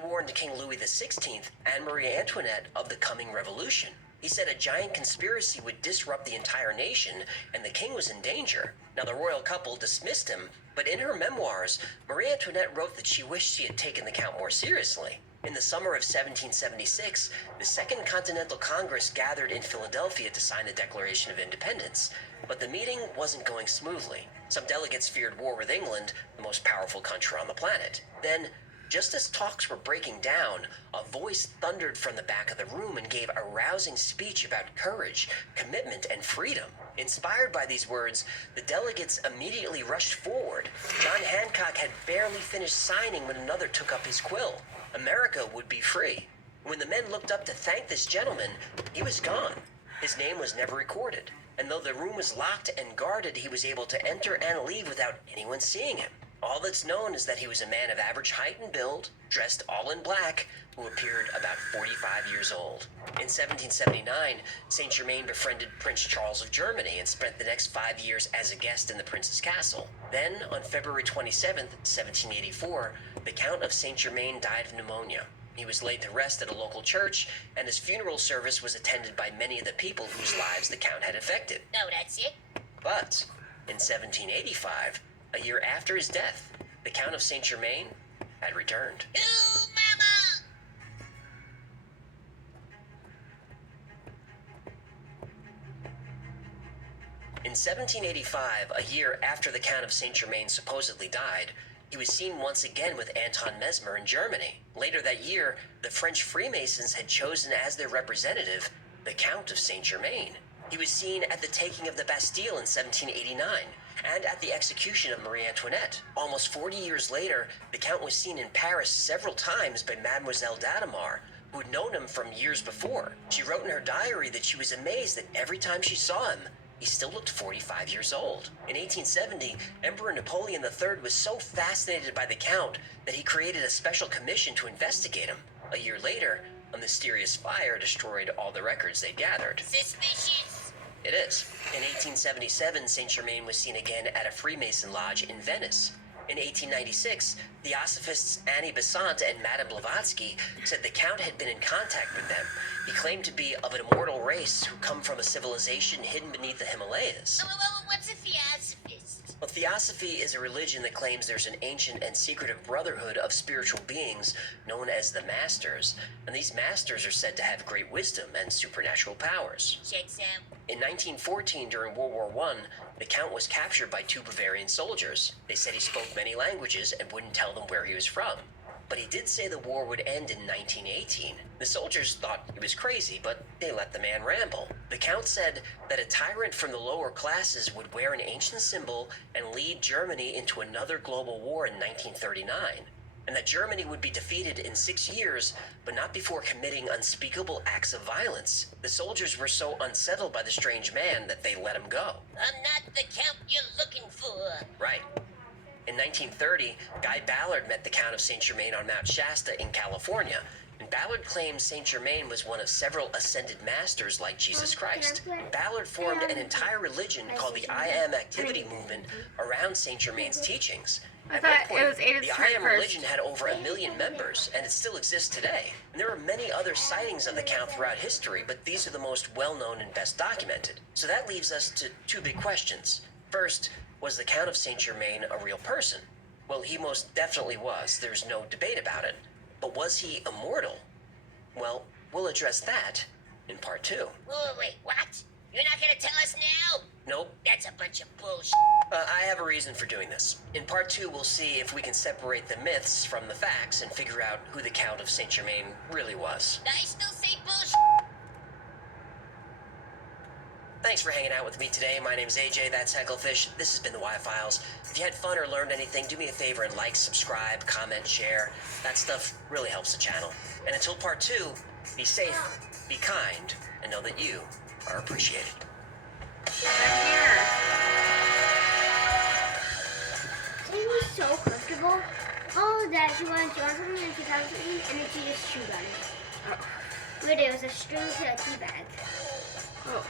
He warned King Louis XVI and Marie Antoinette of the coming revolution. He said a giant conspiracy would disrupt the entire nation, and the king was in danger. Now, the royal couple dismissed him, but in her memoirs, Marie Antoinette wrote that she wished she had taken the count more seriously. In the summer of 1776, the Second Continental Congress gathered in Philadelphia to sign the Declaration of Independence, but the meeting wasn't going smoothly. Some delegates feared war with England, the most powerful country on the planet. Then, just as talks were breaking down, a voice thundered from the back of the room and gave a rousing speech about courage, commitment, and freedom. Inspired by these words, the delegates immediately rushed forward. John Hancock had barely finished signing when another took up his quill. America would be free. When the men looked up to thank this gentleman, he was gone. His name was never recorded, and though the room was locked and guarded, he was able to enter and leave without anyone seeing him. All that's known is that he was a man of average height and build, dressed all in black, who appeared about 45 years old. In 1779, Saint Germain befriended Prince Charles of Germany and spent the next 5 years as a guest in the prince's castle. Then, on February 27, 1784, the Count of Saint Germain died of pneumonia. He was laid to rest at a local church, and his funeral service was attended by many of the people whose lives the Count had affected. Oh, that's it? But, in 1785, a year after his death, the Count of Saint Germain had returned. Ooh, mama! In 1785, a year after the Count of Saint Germain supposedly died, he was seen once again with Anton Mesmer in Germany. Later that year, the French Freemasons had chosen as their representative the Count of Saint Germain. He was seen at the taking of the Bastille in 1789 and at the execution of Marie Antoinette. Almost 40 years later, the Count was seen in Paris several times by Mademoiselle d'Adhemar, who had known him from years before. She wrote in her diary that she was amazed that every time she saw him, he still looked 45 years old. In 1870, Emperor Napoleon III was so fascinated by the Count that he created a special commission to investigate him. A year later, a mysterious fire destroyed all the records they'd gathered. Suspicious. It is. In 1877, Saint Germain was seen again at a Freemason lodge in Venice. In 1896, Theosophists Annie Besant and Madame Blavatsky said the Count had been in contact with them. He claimed to be of an immortal race who come from a civilization hidden beneath the Himalayas. What's a theosophist? Well, Theosophy is a religion that claims there's an ancient and secretive brotherhood of spiritual beings known as the Masters, and these Masters are said to have great wisdom and supernatural powers. Checks out. In 1914, during World War I, the Count was captured by 2 Bavarian soldiers. They said he spoke many languages and wouldn't tell them where he was from. But he did say the war would end in 1918. The soldiers thought he was crazy, but they let the man ramble. The Count said that a tyrant from the lower classes would wear an ancient symbol and lead Germany into another global war in 1939, and that Germany would be defeated in 6 years, but not before committing unspeakable acts of violence. The soldiers were so unsettled by the strange man that they let him go. I'm not the Count you're looking for. Right. In 1930, Guy Ballard met the Count of Saint Germain on Mount Shasta in California, and Ballard claims Saint Germain was one of several ascended masters like Jesus Christ. Ballard formed an entire religion called the I Am Activity movement around Saint Germain's teachings. At one point, the I Am religion had over 1 million members, and it still exists today. And there are many other sightings of the Count throughout history, but these are the most well-known and best documented. So that leaves us to 2 big questions. First, was the Count of Saint Germain a real person? Well, he most definitely was. There's no debate about it. But was he immortal? Well, we'll address that in part 2. Wait, what? You're not gonna tell us now? Nope. That's a bunch of bullshit. I have a reason for doing this. In part 2, we'll see if we can separate the myths from the facts and figure out who the Count of Saint Germain really was. I still say bullshit. Thanks for hanging out with me today. My name's AJ, that's Hecklefish. This has been the Y-Files. If you had fun or learned anything, do me a favor and like, subscribe, comment, share. That stuff really helps the channel. And until part 2, be safe, be kind, and know that you are appreciated. It was so comfortable. Oh, that she wanted to something and she found something and then she just chewed on it. Oh. But it was a string to a tea bag. Oh.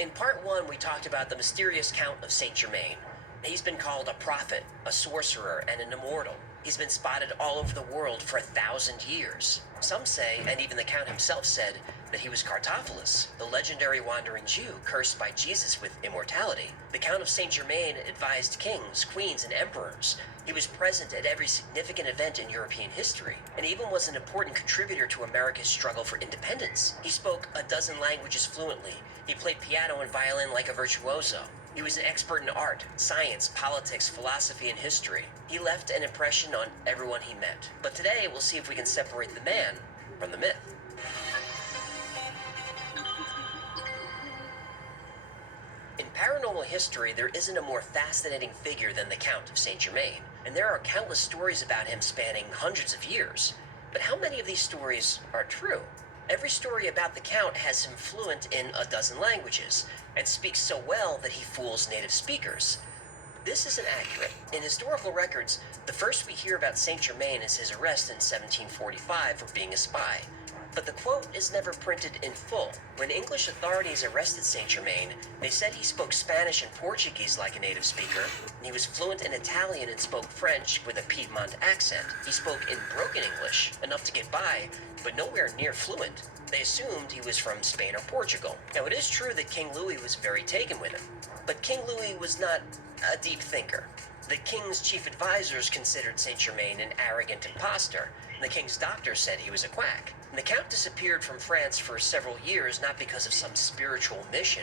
In part one, we talked about the mysterious Count of Saint Germain. He's been called a prophet, a sorcerer, and an immortal. He's been spotted all over the world for 1,000 years. Some say, and even the Count himself said, that he was Cartaphilus, the legendary wandering Jew cursed by Jesus with immortality. The Count of Saint Germain advised kings, queens, and emperors. He was present at every significant event in European history, and even was an important contributor to America's struggle for independence. He spoke a dozen languages fluently. He played piano and violin like a virtuoso. He was an expert in art, science, politics, philosophy, and history. He left an impression on everyone he met. But today, we'll see if we can separate the man from the myth. In paranormal history, there isn't a more fascinating figure than the Count of Saint Germain, and there are countless stories about him spanning hundreds of years. But how many of these stories are true? Every story about the Count has him fluent in a dozen languages, and speaks so well that he fools native speakers. This isn't accurate. In historical records, the first we hear about Saint Germain is his arrest in 1745 for being a spy. But the quote is never printed in full. When English authorities arrested Saint Germain, they said he spoke Spanish and Portuguese like a native speaker, and he was fluent in Italian and spoke French with a Piedmont accent. He spoke in broken English, enough to get by, but nowhere near fluent. They assumed he was from Spain or Portugal. Now, it is true that King Louis was very taken with him, but King Louis was not a deep thinker. The king's chief advisors considered Saint Germain an arrogant impostor, and the king's doctor said he was a quack. And the Count disappeared from France for several years, not because of some spiritual mission,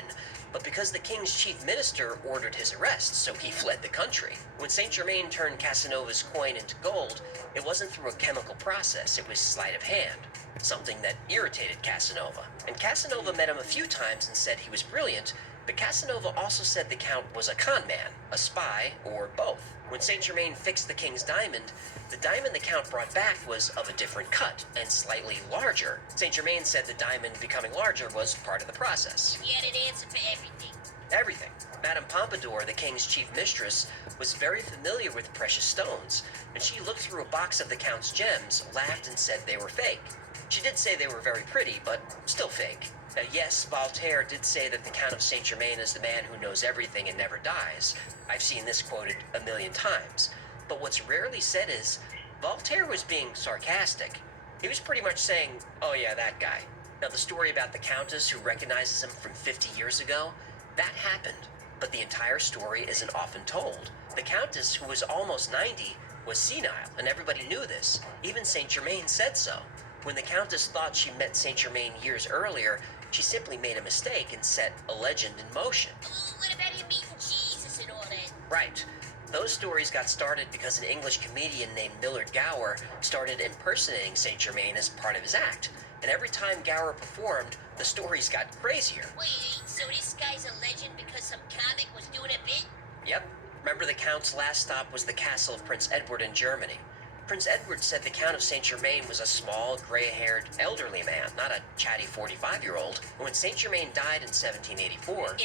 but because the king's chief minister ordered his arrest, so he fled the country. When Saint Germain turned Casanova's coin into gold, it wasn't through a chemical process, it was sleight of hand, something that irritated Casanova. And Casanova met him a few times and said he was brilliant, but Casanova also said the Count was a con man, a spy, or both. When Saint Germain fixed the king's diamond, the diamond the Count brought back was of a different cut and slightly larger. Saint Germain said the diamond becoming larger was part of the process. He had an answer for everything. Everything. Madame Pompadour, the king's chief mistress, was very familiar with precious stones, and she looked through a box of the Count's gems, laughed, and said they were fake. She did say they were very pretty, but still fake. Yes, Voltaire did say that the Count of Saint Germain is the man who knows everything and never dies. I've seen this quoted a million times. But what's rarely said is, Voltaire was being sarcastic. He was pretty much saying, oh yeah, that guy. Now, the story about the Countess who recognizes him from 50 years ago, that happened. But the entire story isn't often told. The Countess, who was almost 90, was senile, and everybody knew this. Even Saint Germain said so. When the Countess thought she met Saint Germain years earlier, she simply made a mistake and set a legend in motion. Ooh, what about him meeting Jesus and all that? Right. Those stories got started because an English comedian named Millard Gower started impersonating Saint Germain as part of his act. And every time Gower performed, the stories got crazier. Wait, so this guy's a legend because some comic was doing a bit? Yep. Remember, the Count's last stop was the castle of Prince Edward in Germany. Prince Edward said the Count of Saint Germain was a small, gray-haired, elderly man, not a chatty 45-year-old. When Saint Germain died in 1784,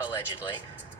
allegedly,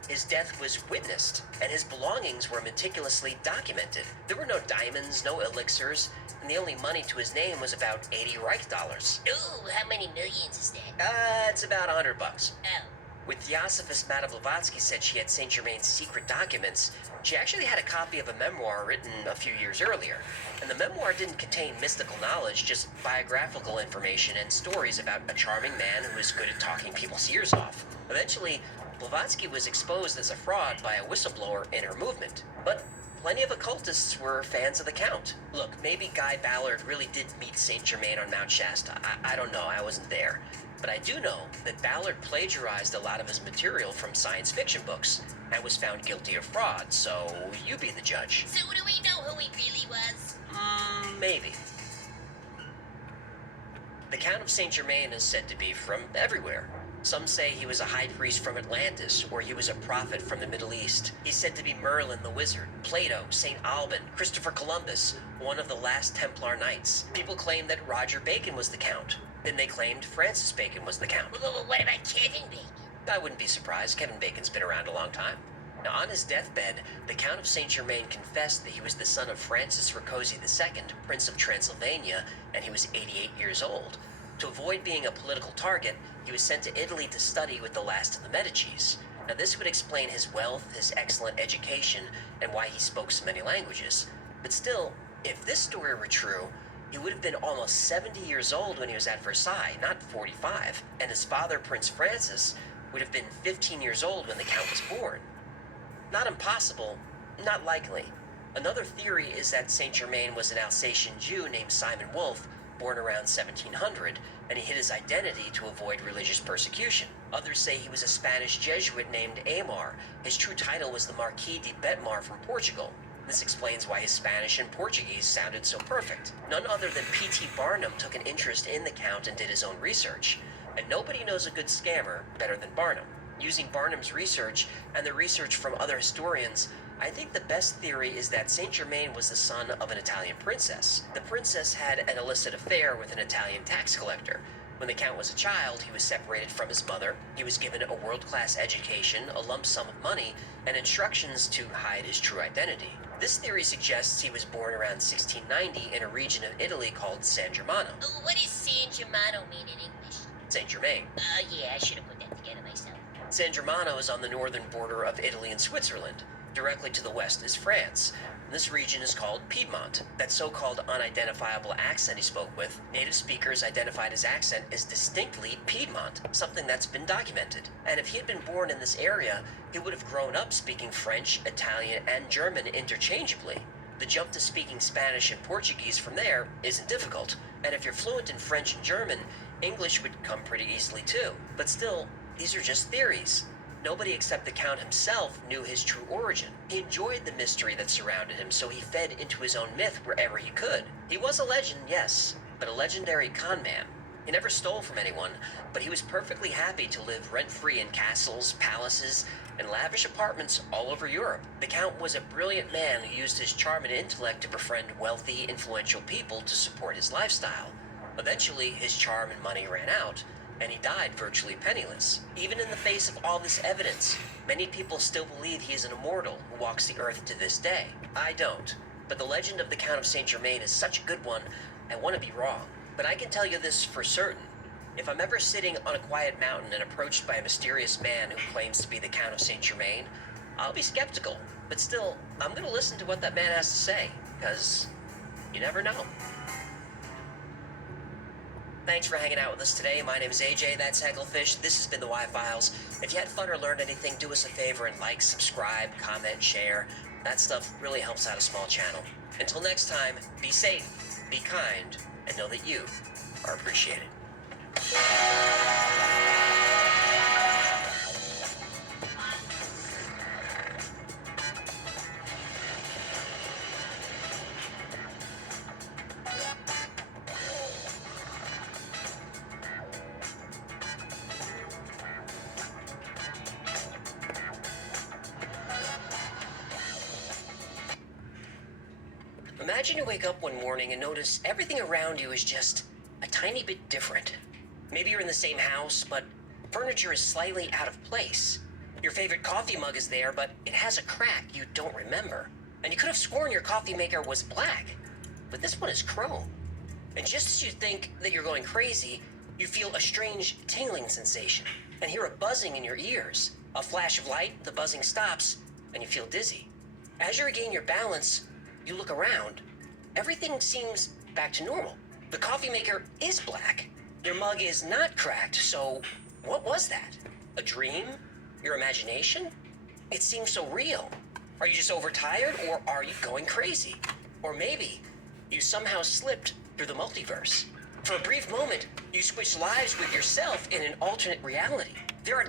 his death was witnessed, and his belongings were meticulously documented. There were no diamonds, no elixirs, and the only money to his name was about 80 Reich dollars. Ooh, how many millions is that? It's about $100. Oh. When Theosophist Madame Blavatsky said she had Saint Germain's secret documents, she actually had a copy of a memoir written a few years earlier. And the memoir didn't contain mystical knowledge, just biographical information and stories about a charming man who was good at talking people's ears off. Eventually, Blavatsky was exposed as a fraud by a whistleblower in her movement. But plenty of occultists were fans of the Count. Look, maybe Guy Ballard really did meet Saint Germain on Mount Shasta. I don't know, I wasn't there. But I do know that Ballard plagiarized a lot of his material from science fiction books and was found guilty of fraud, so you be the judge. So do we know who he really was? Maybe. The Count of Saint Germain is said to be from everywhere. Some say he was a high priest from Atlantis, or he was a prophet from the Middle East. He's said to be Merlin the Wizard, Plato, St. Alban, Christopher Columbus, one of the last Templar Knights. People claim that Roger Bacon was the Count. Then they claimed Francis Bacon was the Count. Well, what about Kevin Bacon? I wouldn't be surprised. Kevin Bacon's been around a long time. Now, on his deathbed, the Count of Saint Germain confessed that he was the son of Francis Rákóczi II, Prince of Transylvania, and he was 88 years old. To avoid being a political target, he was sent to Italy to study with the last of the Medicis. Now this would explain his wealth, his excellent education, and why he spoke so many languages. But still, if this story were true, he would have been almost 70 years old when he was at Versailles, not 45, and his father, Prince Francis, would have been 15 years old when the Count was born. Not impossible, not likely. Another theory is that Saint Germain was an Alsatian Jew named Simon Wolfe, born around 1700, and he hid his identity to avoid religious persecution. Others say he was a Spanish Jesuit named Aymar. His true title was the Marquis de Betmar from Portugal. This explains why his Spanish and Portuguese sounded so perfect. None other than P.T. Barnum took an interest in the Count and did his own research. And nobody knows a good scammer better than Barnum. Using Barnum's research and the research from other historians, I think the best theory is that Saint Germain was the son of an Italian princess. The princess had an illicit affair with an Italian tax collector. When the Count was a child, he was separated from his mother. He was given a world-class education, a lump sum of money, and instructions to hide his true identity. This theory suggests he was born around 1690 in a region of Italy called San Germano. What does San Germano mean in English? Saint Germain. Yeah, I should have put that together myself. San Germano is on the northern border of Italy and Switzerland. Directly to the west is France. This region is called Piedmont. That so-called unidentifiable accent he spoke with, native speakers identified his accent as distinctly Piedmont, something that's been documented. And if he had been born in this area, he would have grown up speaking French, Italian, and German interchangeably. The jump to speaking Spanish and Portuguese from there isn't difficult. And if you're fluent in French and German, English would come pretty easily too. But still, these are just theories. Nobody except the Count himself knew his true origin. He enjoyed the mystery that surrounded him, so he fed into his own myth wherever he could. He was a legend, yes, but a legendary con man. He never stole from anyone, but he was perfectly happy to live rent-free in castles, palaces, and lavish apartments all over Europe. The Count was a brilliant man who used his charm and intellect to befriend wealthy, influential people to support his lifestyle. Eventually, his charm and money ran out, and he died virtually penniless. Even in the face of all this evidence, many people still believe he is an immortal who walks the earth to this day. I don't, but the legend of the Count of Saint Germain is such a good one, I want to be wrong. But I can tell you this for certain. If I'm ever sitting on a quiet mountain and approached by a mysterious man who claims to be the Count of Saint Germain, I'll be skeptical. But still, I'm going to listen to what that man has to say, because you never know. Thanks for hanging out with us today. My name is AJ, that's Hecklefish. This has been the Y-Files. If you had fun or learned anything, do us a favor and like, subscribe, comment, share. That stuff really helps out a small channel. Until next time, be safe, be kind, and know that you are appreciated. Imagine you wake up one morning and notice everything around you is just a tiny bit different. Maybe you're in the same house, but furniture is slightly out of place. Your favorite coffee mug is there, but it has a crack you don't remember. And you could have sworn your coffee maker was black, but this one is chrome. And just as you think that you're going crazy, you feel a strange tingling sensation and hear a buzzing in your ears. A flash of light, the buzzing stops, and you feel dizzy. As you regain your balance, you look around. Everything seems back to normal. The coffee maker is black. Your mug is not cracked, so what was that? A dream? Your imagination? It seems so real. Are you just overtired, or are you going crazy? Or maybe you somehow slipped through the multiverse. For a brief moment, you switched lives with yourself in an alternate reality. There are